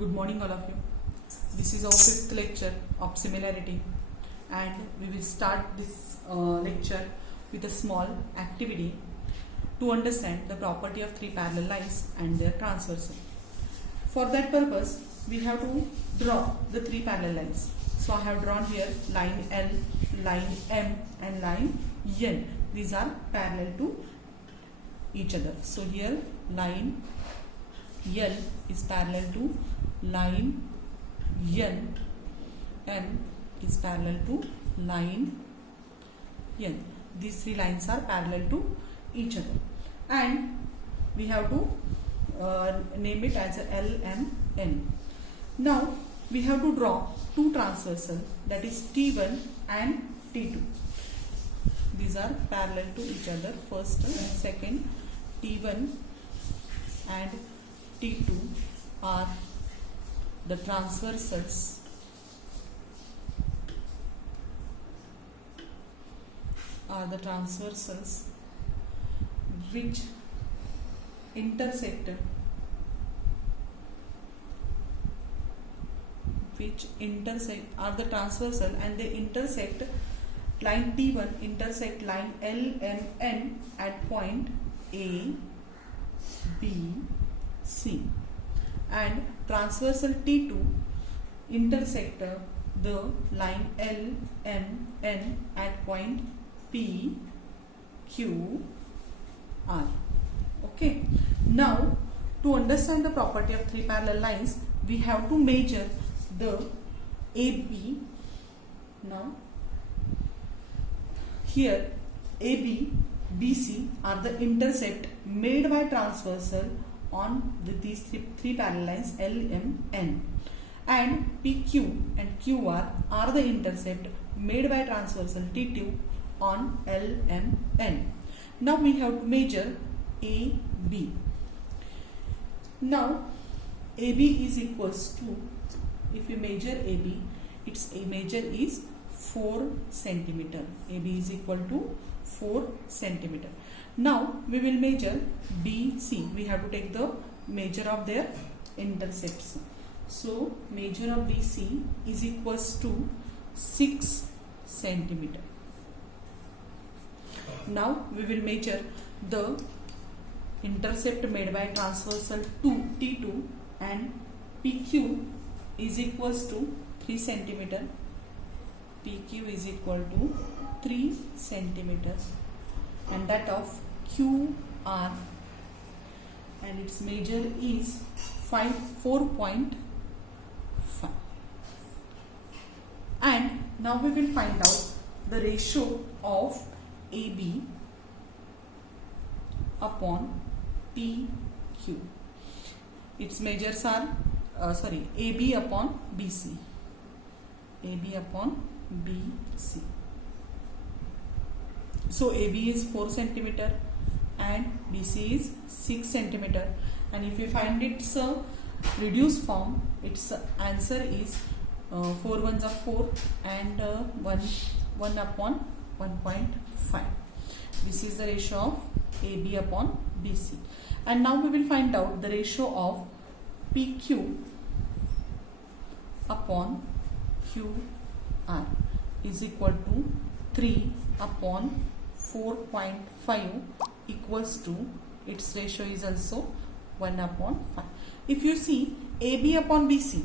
Good morning all of you. This is our fifth lecture of similarity, and we will start this lecture with a small activity to understand the property of three parallel lines and their transversal. For that purpose, we have to draw the three parallel lines. So I have drawn here line L, line M and line N. These are parallel to each other. So here line L is parallel to line N, M is parallel to line N. These three lines are parallel to each other, and we have to name it as L, M, N. Now we have to draw two transversal, that is T1 and T2. These are parallel to each other. First and second, T1 and T2 are the transversals which intersect are the transversal, and they intersect line T1 intersect line L, M, N at point A, B, C, and transversal T2 intersect the line L, M, N at point P, Q, R. Okay. Now, to understand the property of three parallel lines, we have to measure the AB. Now, here AB, BC are the intercept made by transversal on these three parallel lines L, M, N, and PQ and QR are the intercept made by transversal T2 on L, M, N. Now we have to measure AB. Now AB is equals to, if we measure AB, its measure is 4 centimeter. AB is equal to 4 centimeter. Now we will measure BC. We have to take the measure of their intercepts. So measure of BC is equals to 6 centimeter. Now we will measure the intercept made by transversal to T2, and PQ is equals to 3 centimeter. PQ is equal to 3 centimeter, and that of QR, and its measure is 4.5. And now we will find out the ratio of AB upon PQ. Its measures are AB upon BC. AB upon BC. So AB is 4 centimeter and BC is 6 centimeter. And if you find its reduced form, its answer is 4 ones are 4 and 1 upon 1.5. This is the ratio of AB upon BC. And now we will find out the ratio of PQ upon QR is equal to 3 upon 4.5 equals to, its ratio is also 1 upon 5. If you see AB upon BC,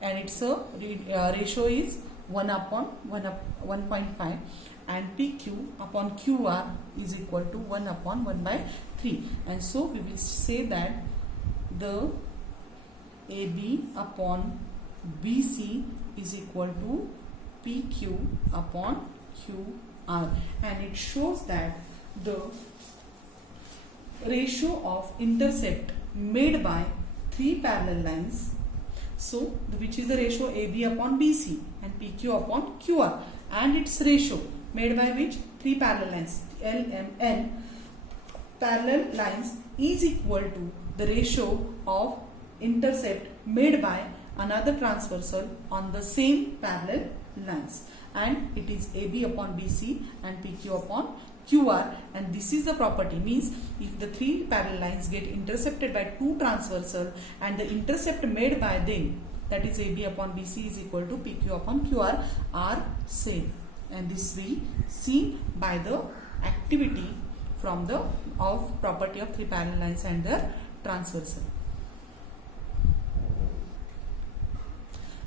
and its ratio is 1 upon 1.5, and PQ upon QR is equal to 1 upon 1 by 3. And so we will say that the AB upon BC is equal to PQ upon QR, and it shows that the ratio of intercept made by three parallel lines, so which is the ratio AB upon BC and PQ upon QR, and its ratio made by which three parallel lines L, M, N parallel lines is equal to the ratio of intercept made by another transversal on the same parallel lines, and it is AB upon BC and PQ upon QR, and this is the property, means if the three parallel lines get intercepted by two transversal and the intercept made by them, that is AB upon BC is equal to PQ upon QR, are same, and this will seen by the activity from the of property of three parallel lines and their transversal.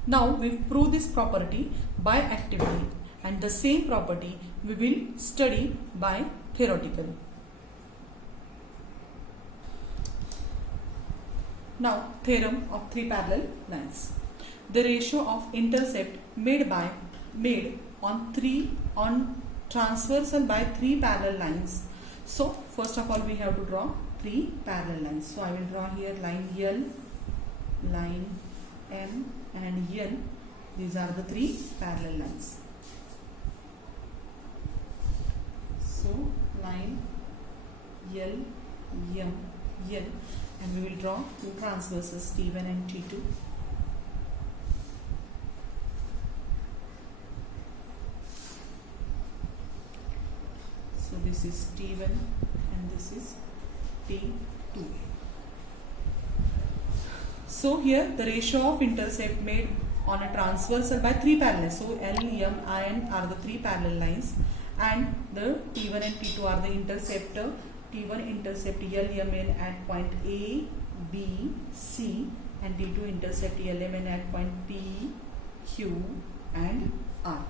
Now we prove this property by activity, and the same property we will study by theoretically. Now, theorem of three parallel lines. The ratio of intercept made on transversal by three parallel lines. So first of all we have to draw three parallel lines. So I will draw here line L, line M and N. These are the three parallel lines. So line L, M, N, and we will draw two transversals T1 and T2. So this is T1 and this is T2. So here the ratio of intercept made on a transversal by three parallels. So L, M, N are the three parallel lines, and the T1 and T2 are the interceptor. T1 intercept L, M, N at point A, B, C, and T2 intercept L, M, N at point P, Q, and R.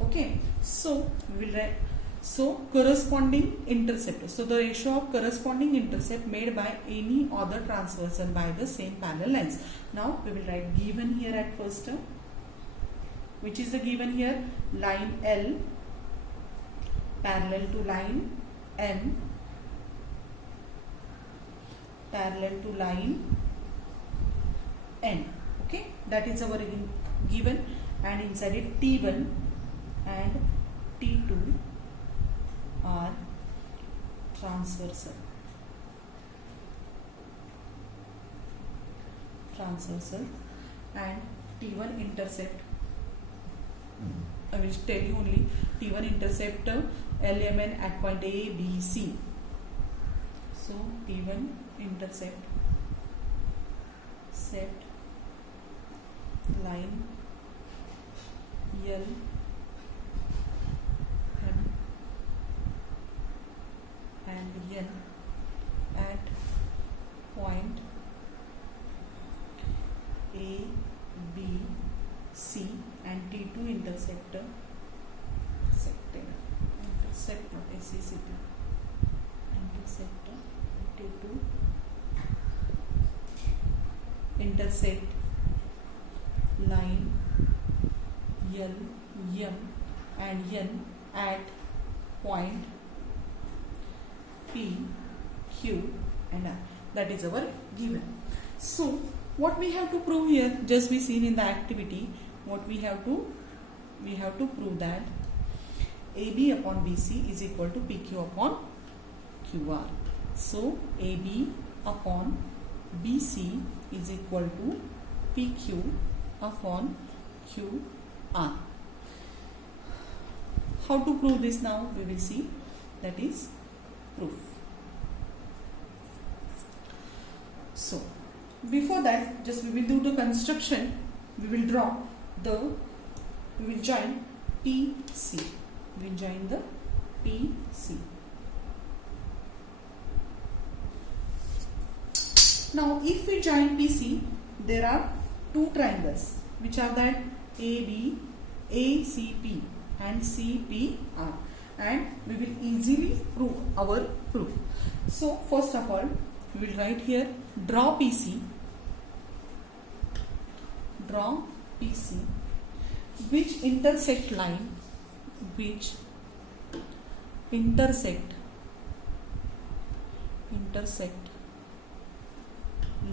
Okay, so we will write. So corresponding intercept. So the ratio of corresponding intercept made by any other transversal by the same parallel lines. Now we will write given here at first term. Which is the given here? Line L parallel to line M parallel to line N. Okay, that is our given, and inside it T1 and T2 are transversal and T1 intercept, I will tell you only T1 intercept LMN at point A, B, C. So T1 intercept set line L, M and N at point A, B, C, and T2 intercept not SCCT intercept T2 intersect line L, M and N at point P, Q and R. That is our given. So what we have to prove here, just be seen in the activity. What we have to prove that AB upon BC is equal to PQ upon QR. So AB upon BC is equal to PQ upon QR. How to prove this now? We will see. That is proof. So before that, just we will do the construction. We will join PC. We will join the PC. Now if we join PC, there are two triangles which are that AB, ACP and CPR, and we will easily prove our proof. So first of all, we will write here draw PC which intersect line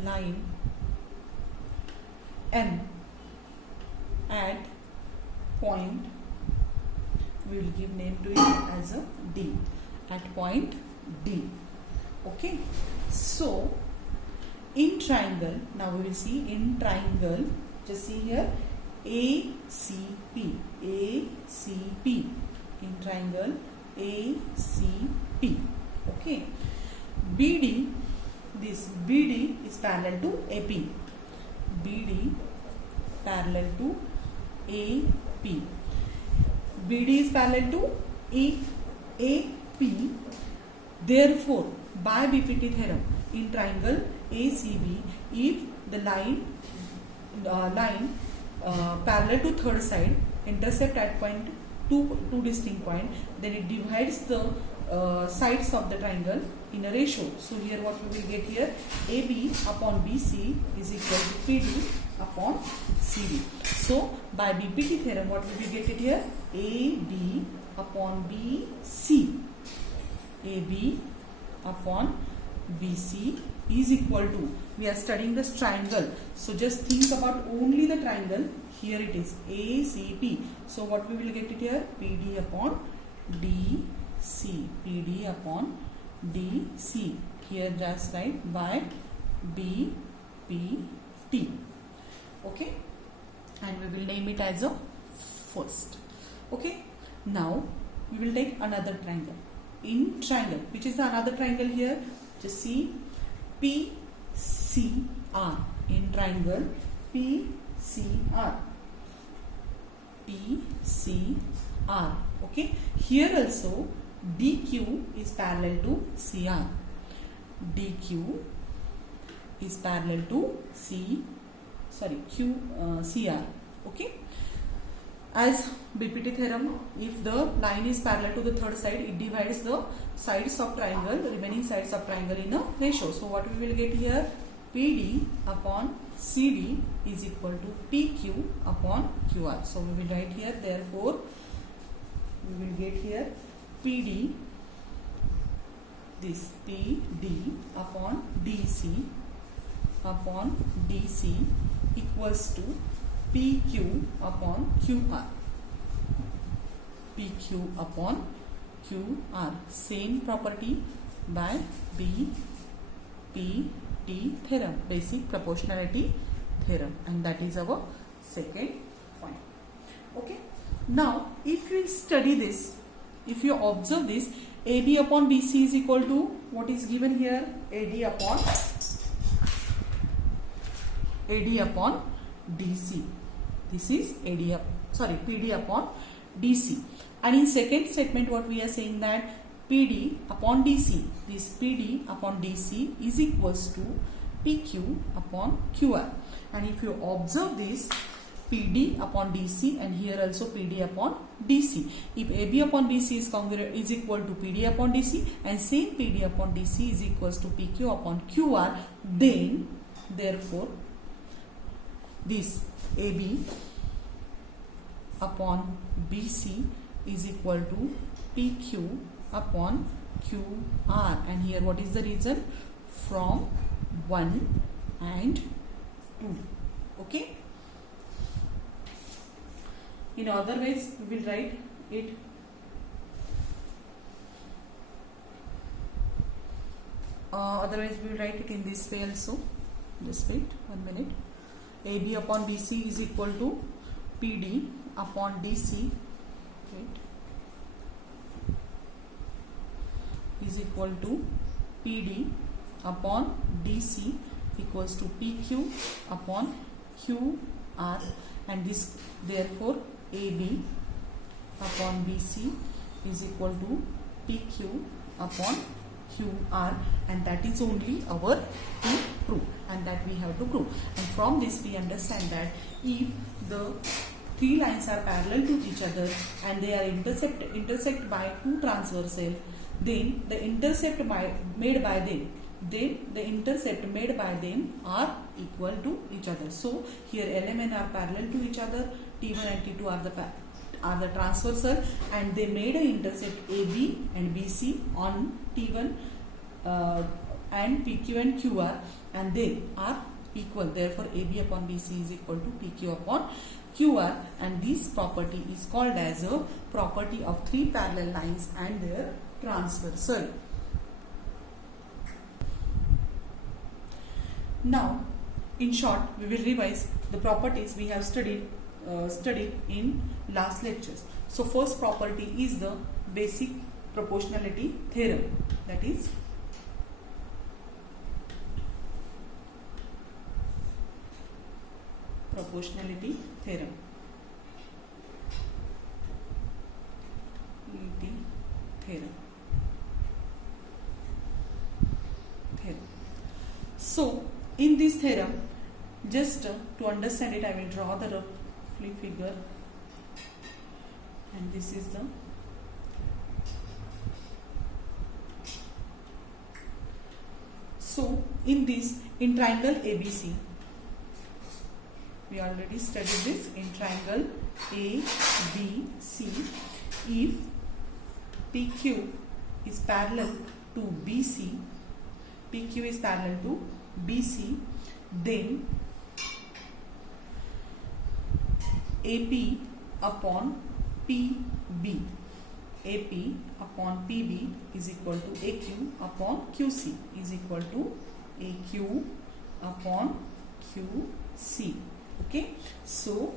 line M at point, we will give name to it as a D, at point D. Okay, so in triangle, now we will see in triangle, just see here ACP in triangle ACP. Okay. BD, this BD is parallel to AP. BD parallel to AP. BD is parallel to AP. Therefore, by BPT theorem, in triangle ACB, if the line parallel to third side intersect at point two distinct point, then it divides the sides of the triangle in a ratio. So here what we will get here, AB upon BC is equal to PD upon CD. So by BPT theorem, what we will get it here, AB upon BC, AB upon BC is equal to, we are studying this triangle, so just think about only the triangle. Here it is ACP. So what we will get it here, PD upon DC, PD upon DC. Here just write by BPT. Okay, and we will name it as a first. Okay, now we will take another triangle. In triangle, which is the another triangle here, just see PCR. In triangle PCR, PCR. Okay, here also DQ is parallel to CR. DQ is parallel to CR. Okay, as BPT theorem, if the line is parallel to the third side, it divides the sides of triangle, remaining sides of triangle in a ratio. So what we will get here, PD upon CD is equal to PQ upon QR. So we will write here, therefore we will get here PD, this PD upon DC equals to PQ upon QR. PQ upon QR. Same property by BPT theorem, basic proportionality theorem, and that is our second point. Okay. Now, if you study this, if you observe this, AB upon BC is equal to what is given here, AD upon DC. This is PD upon DC. And in second statement, what we are saying that PD upon DC, this PD upon DC is equals to PQ upon QR. And if you observe this, PD upon DC and here also PD upon DC. If AB upon BC is equal to PD upon DC and same PD upon DC is equals to PQ upon QR, then therefore this AB upon BC is equal to PQ upon QR. And here what is the reason? From 1 and 2. Okay. In other ways, we will write it. Otherwise, we will write it in this way also. Just wait 1 minute. AB upon BC is equal to PD upon DC. Wait. Is equal to PD upon DC equals to PQ upon QR, and this therefore AB upon BC is equal to PQ upon QR, and that is only our to prove, and that we have to prove. And from this we understand that if the three lines are parallel to each other and they are intersect by two transversal, then the intercept made by them are equal to each other. So here LMN are parallel to each other, T1 and T2 are the transversal, and they made an intercept AB and BC on T1 and PQ and QR, and they are equal. Therefore AB upon BC is equal to PQ upon QR, and this property is called as a property of three parallel lines and their transversal. Now, in short, we will revise the properties we have studied in last lectures. So, first property is the basic proportionality theorem, that is proportionality theorem. So in this theorem, just to understand it, I will draw the roughly figure, and this is the so in triangle ABC, we already studied this. In triangle ABC, if PQ is parallel to BC, PQ is parallel to BC, then AP upon PB, AP upon PB is equal to AQ upon QC is equal to AQ upon QC. Okay, so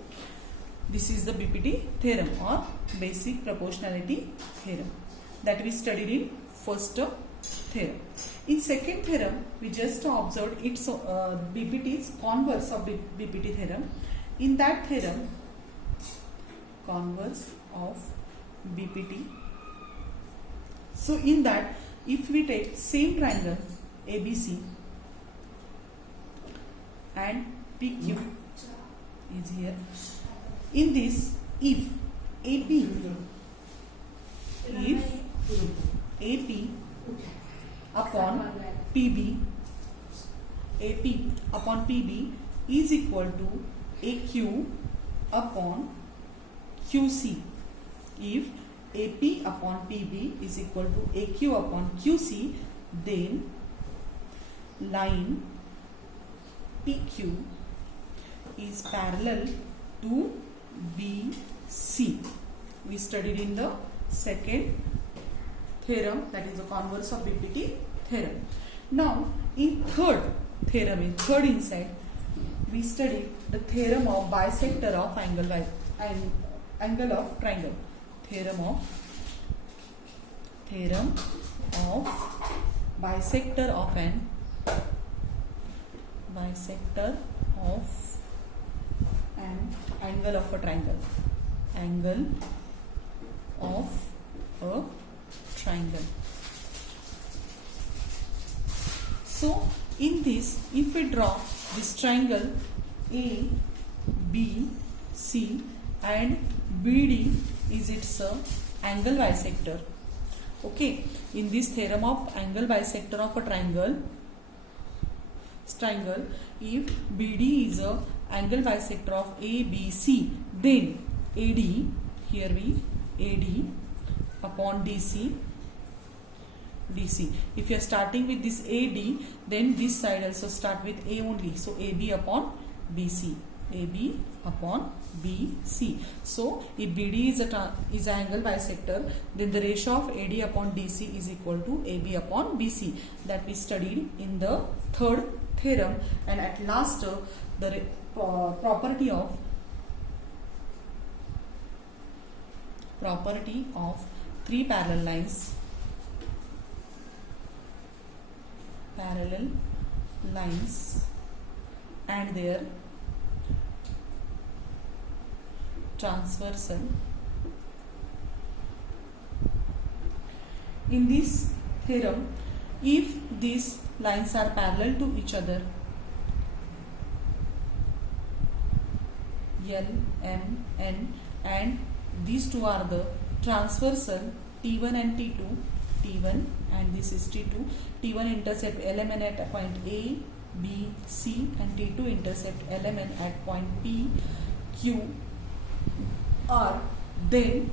this is the BPT theorem or basic proportionality theorem that we studied in first theorem. In second theorem, we just observed its BPT is converse of BPT theorem. In that theorem, converse of BPT. So in that, if we take same triangle ABC and PQ is here. In this, if AP upon PB, AP upon PB is equal to AQ upon QC. If AP upon PB is equal to AQ upon QC, then line PQ is parallel to BC. We studied in the second theorem, that is the converse of BPT theorem. Now in third theorem, in third inside, we studied the theorem of bisector of angle of triangle. Theorem of bisector of an angle of a triangle. Angle of a triangle. So in this, if we draw this triangle A, B, C and BD is its angle bisector. Okay, in this theorem of angle bisector of a triangle, if BD is a angle bisector of ABC, then AD, here we AD upon DC. If you are starting with this AD, then this side also start with A only. So AB upon BC. AB upon BC. So if BD is an angle bisector, then the ratio of AD upon DC is equal to AB upon BC. That we studied in the third theorem. And at last, the property of three parallel lines and their transversal. In this theorem, if these lines are parallel to each other, L, M, N, and these two are the transversal T1 and T2, T1 and this is T2. T1 intercept LMN at point A, B, C and T2 intercept LMN at point P, Q, R. Then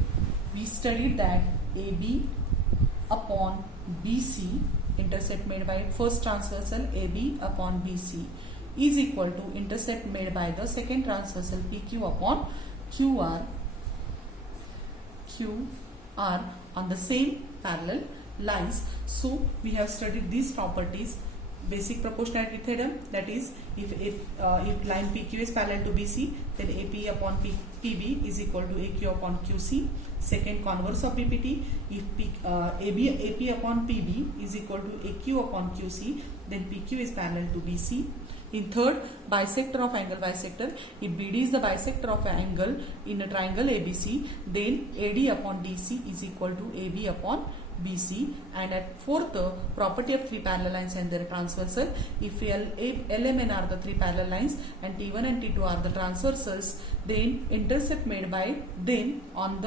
we studied that AB upon BC, intercept made by first transversal AB upon BC, is equal to intercept made by the second transversal PQ upon QR on the same parallel lines. So we have studied these properties basic proportionality theorem, that is if line PQ is parallel to BC, then AP upon PB is equal to AQ upon QC. Second, converse of BPT, if AP upon PB is equal to AQ upon QC, then PQ is parallel to BC. In third, bisector of angle bisector, if BD is the bisector of an angle in a triangle ABC, then AD upon DC is equal to AB upon BC. And at fourth, property of three parallel lines and their transversal, if LMN are the three parallel lines and T1 and T2 are the transversals, then intercept made by them on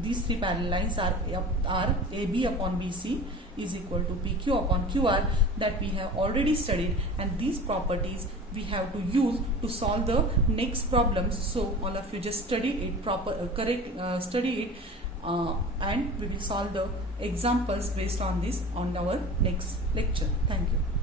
these three parallel lines are AB upon BC is equal to PQ upon QR, that we have already studied, and these properties we have to use to solve the next problems. So all of you just study it study it and we will solve the examples based on this on our next lecture. Thank you.